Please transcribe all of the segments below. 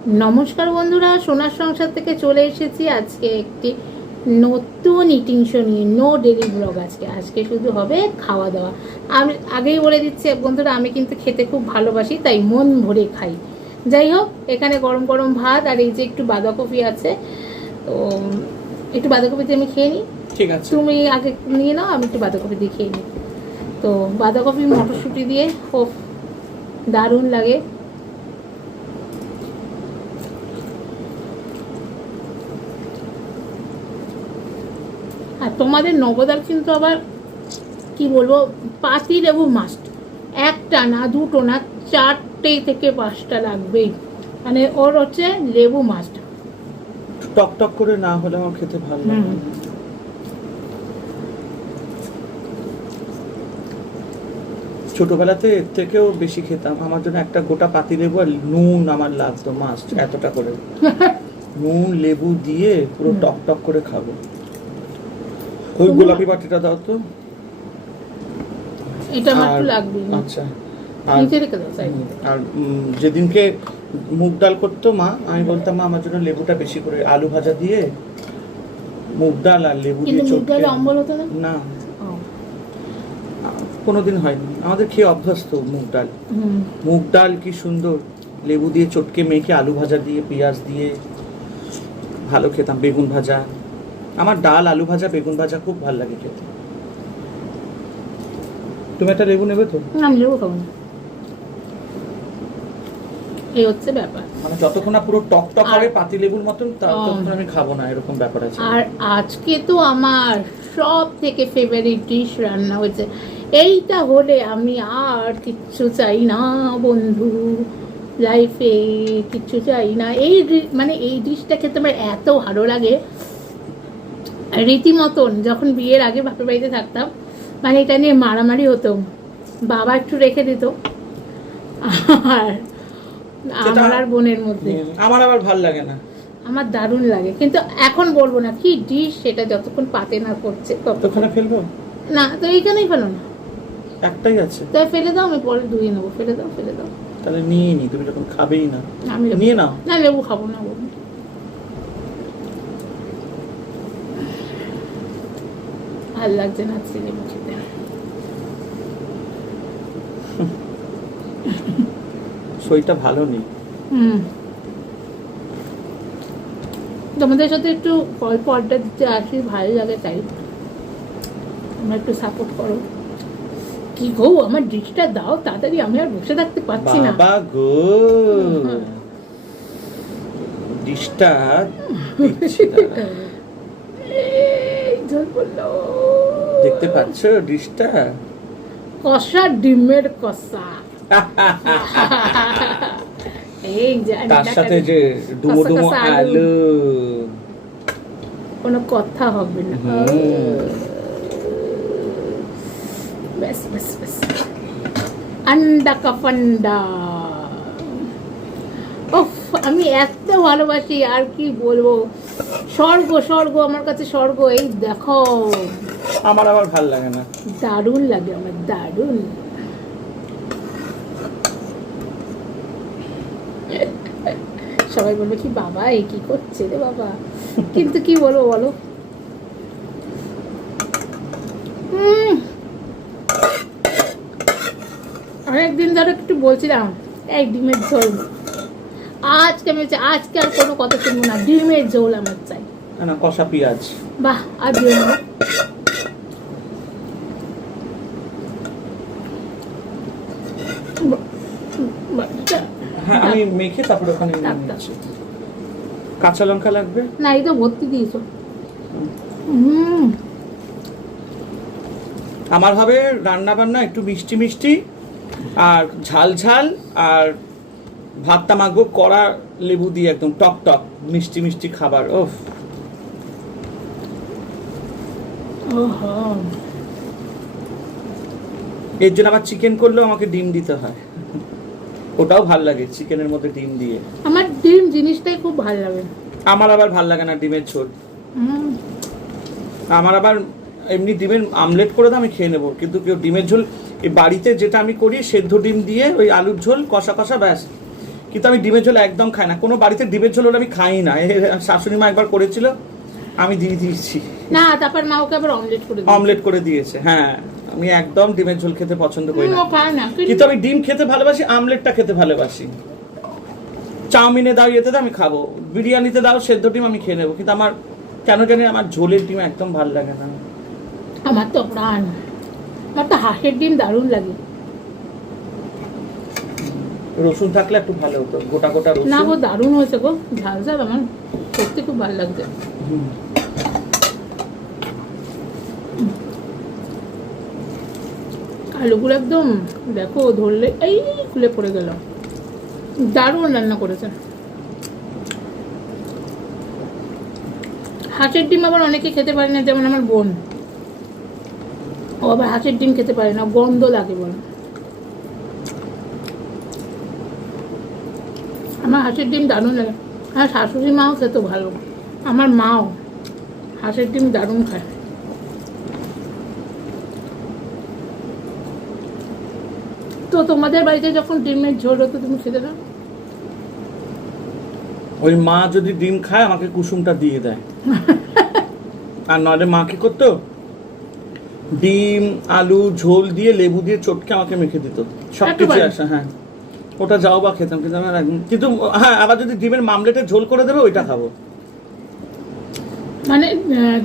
নমস্কার বন্ধুরা সোনার সংসার থেকে চলে এসেছি আজকে একটি নতুন ইটিং শো নিয়ে নো ডেলি ব্লগ আজকে। আজকে শুধু হবে খাওয়া দাওয়া। আমি আগেই বলে দিচ্ছি বন্ধুরা আমি কিন্তু খেতে খুব ভালোবাসি তাই মন ভরে খাই। যাই হোক এখানে গরম গরম ভাত আর এই যে একটু বাঁধাকপি আছে তো একটু বাঁধাকপিতে আমি খেয়ে নিই। ঠিক আছে। তুমি আগে নিয়ে নাও আমি একটু বাঁধাকপি দিয়ে খেয়ে নিই। তো বাঁধাকপি মটরশুঁটি দিয়ে খুব দারুণ লাগে। আর তোমাদের নবদার কিন্তু আবার কি বলব পাতি লেবু মাস্ট একটা না দুটো না চারটে থেকে পাঁচটা লাগবেই। মানে ওর হচ্ছে লেবু মাস্ট টক টক করে না হলে আমার খেতে ভালো লাগে। ছোটবেলাতে এর থেকেও বেশি খেতাম। আমার জন্য একটা গোটা পাতি লেবু আর নুন আমার লাগতো মাস্ট এতটা করে। নুন লেবু দিয়ে পুরো। টক টক করে খাব। ওই গোলাপি বাটিটা দাও তো। এটা আমার একটু লাগবে। আচ্ছা। আর যেদিনকে মুগ ডাল করতো মা আমি বলতাম মা আমার জন্য লেবুটা বেশি করে আলু ভাজা দিয়ে মুগ ডাল আর লেবু দিয়ে মুগ ডালে চটকে- না? কোনোদিন হয়নি। আমাদের খেয়ে অভ্যস্ত মুগ ডাল। মুগ ডাল কি সুন্দর। লেবু দিয়ে চটকে মেখে আলু ভাজা দিয়ে পেঁয়াজ দিয়ে ভালো খেতাম বেগুন ভাজা। আমার ডাল আলু ভাজা বেগুন ভাজা খুব ভালো লাগে খেতে। তুমি একটা লেবু নেবে তো? না, আমি লেবু খাব না। এই হচ্ছে ব্যাপার। মানে যতক্ষণ না পুরো টক টক হবে পাতি লেবুর মতন ততক্ষণ আমি খাব না এরকম ব্যাপার আছে। আর আজকে তো আমার সব থেকে ফেভারিট ডিশ রান্না হয়েছে। এইটা হলে আমি আর কিচ্ছু চাই না বন্ধু। লাইফে কিচ্ছু চাই না। এই মানে এই ডিশটা খেতে আমার এত ভালো লাগে। রীতিমতন যখন বিয়ের আগে বাপের বাড়িতে থাকতাম মানে এটা নিয়ে মারামারি হতো। বাবা একটু রেখে দিত। আর আমার আর বোনের মধ্যে। আমার আবার ভালো লাগে না। আমার দারুণ লাগে। কিন্তু এখন বলব না কি ডিশ সেটা যতক্ষণ পাতে না করছে তত তোখানে ফেলব? না তো এইখানেই ফেলো না। একটাই আছে। তাই ফেলে দাও আমি পরে ধুয়ে নেব। ফেলে দাও ফেলে দাও। তাহলে নিয়ে নি তুমি যখন খাবেই না। আমি নিয়ে নাও। না লেবু খাব না ভালো লাগছে না লেবু খেতে। সইটা ভালো নেই। হুম। তোমাদের সাথে একটু গল্প আড্ডা দিতে আসি ভালো লাগে তাই। তোমরা একটু সাপোর্ট করো। কি গো আমার ডিশটা দাও তাড়াতাড়ি আমি আর বসে থাকতে পারছি না। বাবা গো। ডিশটা দিচ্ছি দাঁড়া। এই ঝোল পড়ল। দেখতে পাচ্ছ ডিশটা? কষা ডিমের কষা। এই তার সাথে যে ডুমো ডুমো আলু। কোনো কথা হবে না। হুম। ব্যাস ব্যাস ব্যাস আন্ডা কাফান্ডা। ওফ আমি এত ভালোবাসি আর কি বলব? স্বর্গ স্বর্গ আমার কাছে স্বর্গ এই দেখো। আমার আবার ভালো লাগে না। দারুণ লাগে আমার দারুণ। সবাই বলবে কি বাবা এ কি করছে রে বাবা? কিন্তু কি বলব বলো? উম। অনেকদিন ধরে একটু বলছিলাম এই ডিমের ঝোল। আজকে আমি আজকে আর কোনো কথা শুনব না ডিমের ঝোল আমার চাই। না কষা পেঁয়াজ। বাহ আর দিও না বা- বা- হ্যাঁ আমি মেখে তারপর ওখানে। কাঁচা লঙ্কা লাগবে? না এই তো ভর্তি দিয়েছ। হুম। আমার হবে রান্না বান্না একটু মিষ্টি মিষ্টি আর ঝাল ঝাল আর ভাতটা মাখবো কড়া লেবু দিয়ে একদম টক টক মিষ্টি মিষ্টি খাবার ওফ ওহো। এর জন্য আবার চিকেন করলেও আমাকে ডিম দিতে হয়। ওটাও ভালো লাগে চিকেনের মধ্যে ডিম দিয়ে। আমার ডিম জিনিসটাই খুব ভালো লাগে। আমার আবার ভালো লাগে না ডিমের ঝোল। আমার আবার এমনি ডিমের আমলেট করে দাও আমি খেয়ে নেব কিন্তু কেউ ডিমের ঝোল এই বাড়িতে যেটা আমি করি সেদ্ধ ডিম দিয়ে ওই আলুর ঝোল কষা কষা ব্যাস। কিন্তু আমি ডিমের ঝোল একদম খাই না। কোনো বাড়িতে ডিমের ঝোল হলে আমি খাই না। শাশুড়ি মা একবার করেছিল আমি দিয়ে দিয়েছি। না তারপর মা ওকে আবার অমলেট করে। অমলেট করে দিয়েছে হ্যাঁ। আমি একদম ডিমের ঝোল খেতে পছন্দ করি না। কিন্তু আমি ডিম খেতে ভালোবাসি আমলেটটা খেতে ভালোবাসি। চাউমিনে দাও ইয়েতে আমি খাব। বিরিয়ানিতে দাও সেদ্ধ ডিম আমি খেয়ে নেব। কিন্তু আমার কেন জানি আমার ঝোলের ডিম একদম ভালো লাগে না। আমার তো প্রাণ। আমার তো হাঁসের ডিম দারুণ লাগে। রসুন থাকলে একটু ভালো হতো গোটা গোটা না গো দারুণ হয়েছে গো। ঝাল ঝাল আমার সত্যি খুব ভালো লাগছে। আলুগুলো একদম, দেখো, ধরলে এই খুলে পড়ে গেল। দারুণ রান্না করেছে। হাঁসের ডিম আবার অনেকে খেতে পারে না, যেমন আমার বোন। ও আবার হাঁসের ডিম খেতে পারে না, গন্ধ লাগে বলে। আমার হাঁসের ডিম দারুণ লাগে। আর শাশুড়ি মাও খেতে ভালো। আমার মাও হাঁসের ডিম দারুণ খায়। তো তোমাদের বাড়িতে যখন ডিমের ঝোল হতো তুমি খেতে না ওই মা যদি ডিম খায় আমাকে কুসুমটা দিয়ে দেয়। আর নইলে মা কি করতো? ডিম আলু ঝোল দিয়ে লেবু দিয়ে চটকে আমাকে মেখে দিত। সব কিছু? আসে হ্যাঁ। ওটা যাও বা খেতাম কিন্তু আমার কিন্তু হ্যাঁ আবার যদি ডিমের মামলেটের ঝোল করে দেবে ওইটা খাব। মানে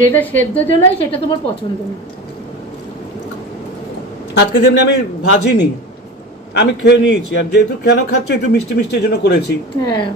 যেটা সেদ্ধ ঝোল হয় সেটা তোমার পছন্দ না। আজকে যেমনি আমি ভাজিনি আমি খেয়ে নিয়েছি আর যেহেতু কেন খাচ্ছি একটু মিষ্টি মিষ্টির জন্য করেছি। হ্যাঁ।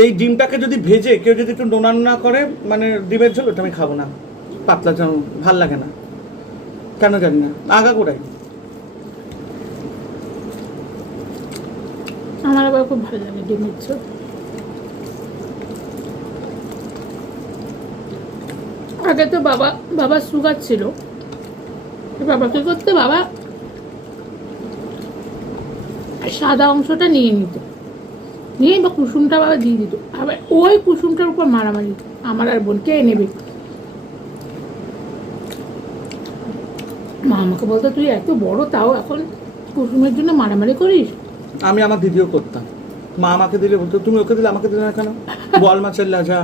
এই ডিমটাকে যদি ভেজে কেউ যদি একটু নোনা নোনা করে মানে ডিমের ঝোল ওটা আমি খাব না। পাতলা যেমন ভালো লাগে না। কেন জানি না। আগা কোটাই আমার আবার খুব ভালো লাগে ডিমের ঝোল। আগে তো বাবা বাবার সুগার ছিল। বাবা কি করতে বাবা সাদা অংশটা নিয়ে নিত। নিয়ে বা কুসুমটা বাবা দিয়ে দিত। আবার ওই কুসুমটার উপর মারামারি। আমার আর বোন কে নেবে? মা আমাকে বলতো তুই এত বড় তাও এখন কুসুমের জন্য মারামারি করিস? আমি আমার দিদিও করতাম। মা আমাকে দিলে বলতো তুমি ওকে দিলে আমাকে দিলে না কেন? বল মাছের লাজা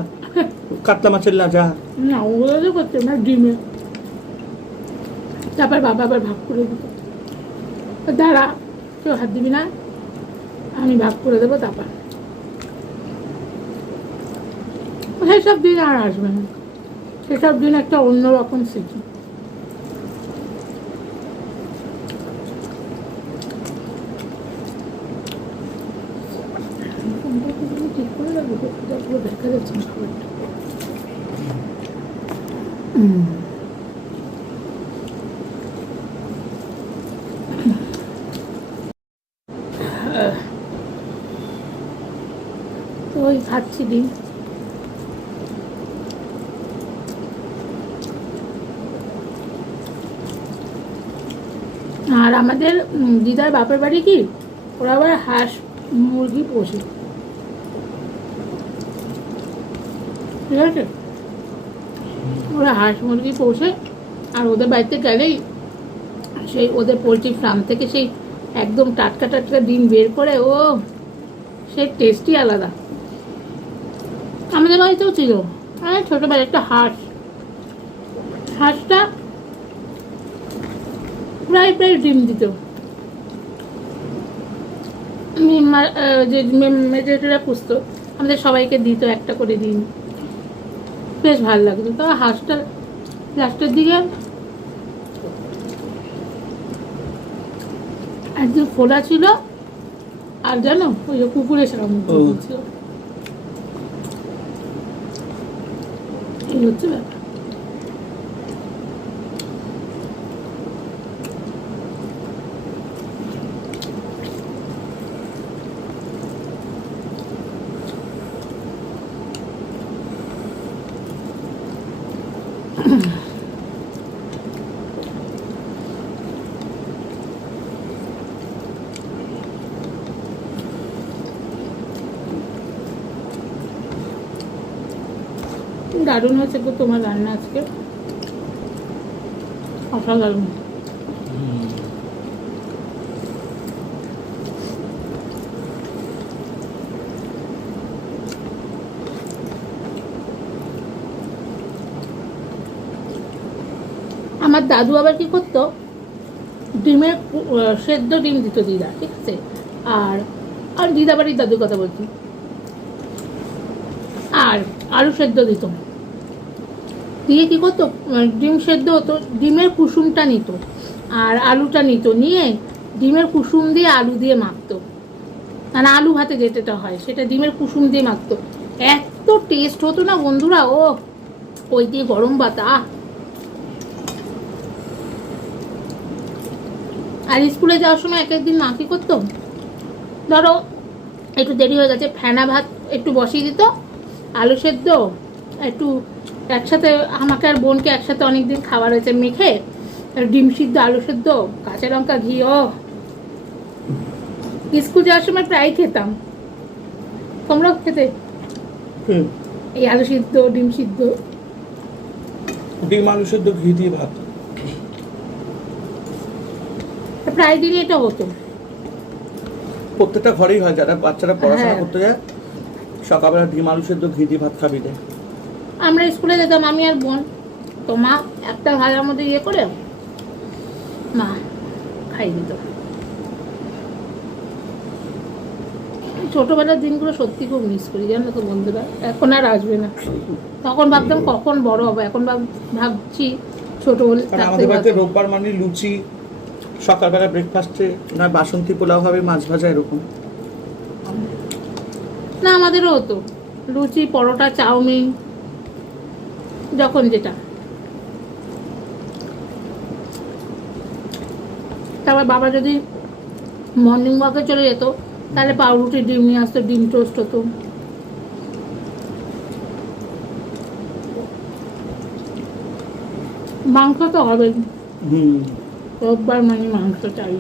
কাতলা মাছের লাজা না ওগুলো তো করতে না ডিমে। তারপর বাবা আবার ভাগ করে দিত। দাঁড়া কেউ হাত দিবি না, আমি ভাগ করে দেবো তারপর। সেসব দিন আর আসবে না। সেসব দিন একটা অন্যরকম স্মৃতি ঠিক করে রাখব পুরো দেখা যাচ্ছে না খাবারটা হুম তো ওই খাচ্ছি ডিম আর আমাদের দিদার বাপের বাড়ি কি? ওরা আবার হাঁস মুরগি পোষে। ঠিক আছে? ওরা হাঁস মুরগি পোষে, আর ওদের বাড়িতে গেলেই সেই ওদের পোলট্রি ফার্ম থেকে সেই একদম টাটকা টাটকা ডিম বের করে, ও, সেই টেস্টই আলাদা। আমাদের বাড়িতেও ছিল। আরে ছোটোবেলায় একটা হাঁস। হাঁসটা প্রায় প্রায় ডিম দিত। যে মেজরিটিরা পুষতো আমাদের সবাইকে দিত একটা করে দিন বেশ ভালো লাগতো। তো হাঁসটা লাস্টের দিকে একদিন খোলা ছিল আর জানো ওই যে কুকুরের সামনে ছিল। এই হচ্ছে ব্যাপার দারুণ হয়েছে তো তোমার রান্না আজকে। অসাধারণ। আমার দাদু আবার কি করতো? ডিমের সেদ্ধ ডিম দিত দিদা, ঠিক আছে? আর আর দিদা বাড়ির দাদুর কথা বলছি। আর আলু সেদ্ধ দিত দিয়ে কী করতো? ডিম সেদ্ধ হতো, ডিমের কুসুমটা নিত আর আলুটা নিত, নিয়ে ডিমের কুসুম দিয়ে আলু দিয়ে মাখতো। মানে আলু ভাতে যেটা হয়, সেটা ডিমের কুসুম দিয়ে মাখতো। এত টেস্ট হতো না বন্ধুরা, ও, ওই দিয়ে গরম আহ। আর স্কুলে যাওয়ার সময় এক একদিন মা কি করতো? ধরো, একটু দেরি হয়ে গেছে, ফেনা ভাত একটু বসিয়ে দিত, আলু সেদ্ধ, একটু একসাথে আমাকে আর বোনকে একসাথে অনেকদিন খাবার হয়েছে মেখে ডিম সিদ্ধ আলু সেদ্ধ কাঁচা লঙ্কা ঘি ও। স্কুল যাওয়ার সময় প্রায় খেতাম। তোমরাও খেতে? হুম। এই আলু সিদ্ধ ডিম সিদ্ধ। ডিম আলু সেদ্ধ ঘি দিয়ে ভাত। প্রায় দিনই এটা হতো। প্রত্যেকটা ঘরেই হয় যারা বাচ্চারা পড়াশোনা হ্যাঁ। করতে যায় সকালবেলা ডিম আলু সেদ্ধ ঘি দিয়ে ভাত খাবি দেয় আমরা স্কুলে যেতাম আমি আর বোন। তো মা একটা ভাজার মধ্যে ইয়ে করে মা খাই দিত। ছোটবেলার দিনগুলো সত্যি খুব মিস করি জানো তো বন্ধুরা? এখন আর আসবে না। তখন ভাবতাম কখন বড় হবে এখন ভাব- ভাবছি ছোট হলে আমাদের বাড়িতে রোববার মানে লুচি সকালবেলা ব্রেকফাস্টে না বাসন্তী পোলাও হবে মাছ ভাজা এরকম। না আমাদেরও হতো। লুচি পরোটা চাউমিন যখন যেটা। তারপর বাবা যদি মর্নিং ওয়াকে চলে যেত তাহলে পাউরুটি ডিম নিয়ে আসতো ডিম টোস্ট হতো। মাংস তো হবে হুম। রোববার মানে মাংস চাই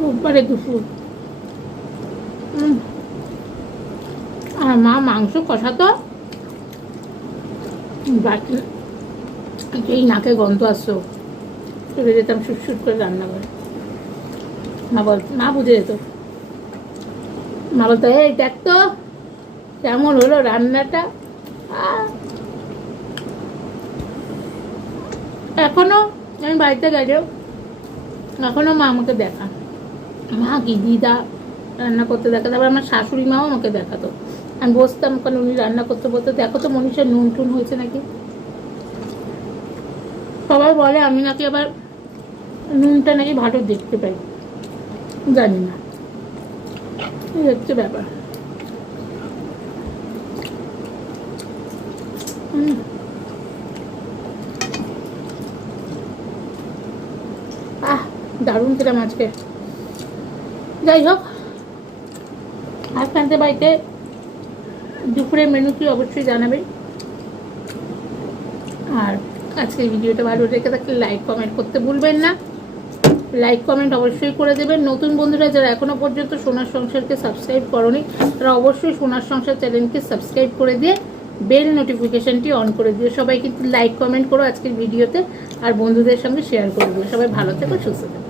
রোববারে দুপুর। আর মা মাংস কষাতো যেই নাকে গন্ধ আসতো চলে যেতাম শুট করে রান্না করে। মা বল, মা বুঝে যেত। মা বলতো, এই দেখ তো, কেমন হলো রান্নাটা? এখনও আমি বাড়িতে গেলেও, এখনও মা আমাকে দেখা মা কি দিদা রান্না করতে দেখা তারপর আমার শাশুড়ি মাও আমাকে দেখাতো। আমি বসতাম কারণ উনি রান্না করতে বলতে, দেখো তো মনীষার নুন টুন হয়েছে নাকি? সবাই বলে, আমি নাকি আবার নুনটা নাকি ভালো দেখতে পাই। জানি না। এই হচ্ছে ব্যাপার। আহ, দারুণ খেলাম আজকে। যাই হোক আপনাদের বাড়িতে দুপুরের মেনু কি অবশ্যই জানাবেন। আর আজকের ভিডিওটা ভালো রেখে থাকলে লাইক কমেন্ট করতে ভুলবেন না। লাইক কমেন্ট অবশ্যই করে দেবেন। নতুন বন্ধুরা যারা এখনও পর্যন্ত সোনার সংসারকে সাবস্ক্রাইব করনি, তারা অবশ্যই সোনার সংসার চ্যানেলকে সাবস্ক্রাইব করে দিয়ে বেল নোটিফিকেশানটি অন করে দিও। সবাই কিন্তু লাইক কমেন্ট করো আজকের ভিডিওতে, আর বন্ধুদের সঙ্গে শেয়ার করে দিও। সবাই ভালো থেকো, সুস্থ থেকো।